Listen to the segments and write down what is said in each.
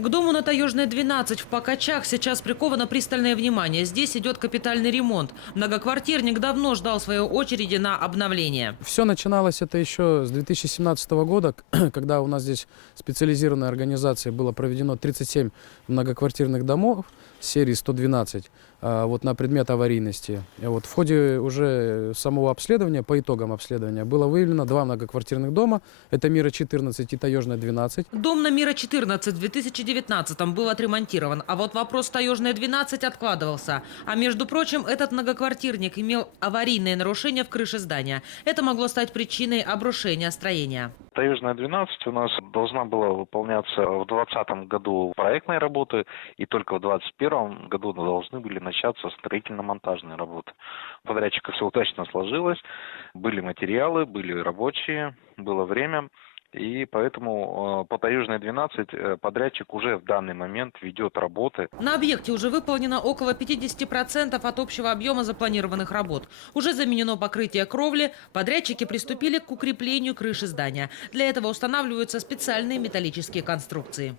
К дому на Таежной 12 в Пакачах сейчас приковано пристальное внимание. Здесь идет капитальный ремонт. Многоквартирник давно ждал своей очереди на обновление. Все начиналось это еще с 2017 года, когда у нас здесь специализированной организацией было проведено 37 многоквартирных домов серии 112 на предмет аварийности. В ходе уже самого обследования, по итогам обследования, было выявлено 2 многоквартирных дома. Это Мира-14 и Таежная 12. Дом на Мира-14 в 2019-м был отремонтирован, а вот вопрос Таежная 12 откладывался. А между прочим, этот многоквартирник имел аварийные нарушения в крыше здания. Это могло стать причиной обрушения строения. Таежная 12 у нас должна была выполняться в 2020 году проектные работы, и только в 2021 году должны были начаться строительно-монтажные работы. Подрядчика все удачно сложилось, были материалы, были рабочие, было время. И поэтому по Таежной 12 подрядчик уже в данный момент ведет работы. На объекте уже выполнено около 50% от общего объема запланированных работ. Уже заменено покрытие кровли. Подрядчики приступили к укреплению крыши здания. Для этого устанавливаются специальные металлические конструкции.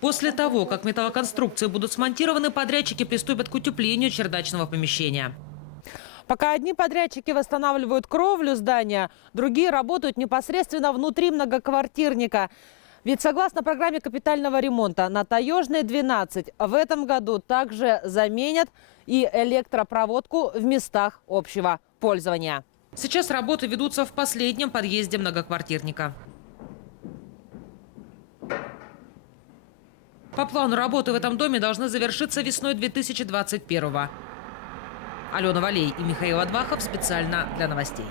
После того, как металлоконструкции будут смонтированы, подрядчики приступят к утеплению чердачного помещения. Пока одни подрядчики восстанавливают кровлю здания, другие работают непосредственно внутри многоквартирника. Ведь согласно программе капитального ремонта на Таежной 12 в этом году также заменят и электропроводку в местах общего пользования. Сейчас работы ведутся в последнем подъезде многоквартирника. По плану работы в этом доме должны завершиться весной 2021-го. Алена Валей и Михаил Адвахов специально для новостей.